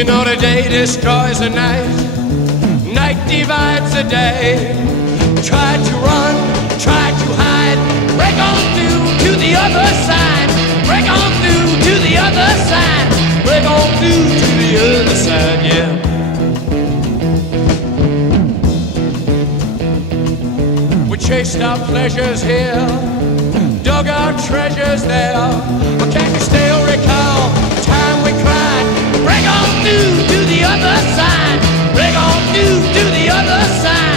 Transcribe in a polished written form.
You know the day destroys the night, night divides the day. Try to run, try to hide, break on through to the other side, break on through to the other side, break on through to the other side, yeah. We chased our pleasures here, dug our treasures there, but can you still recall the time we cried? Break on through to the other side, break on through to the other side.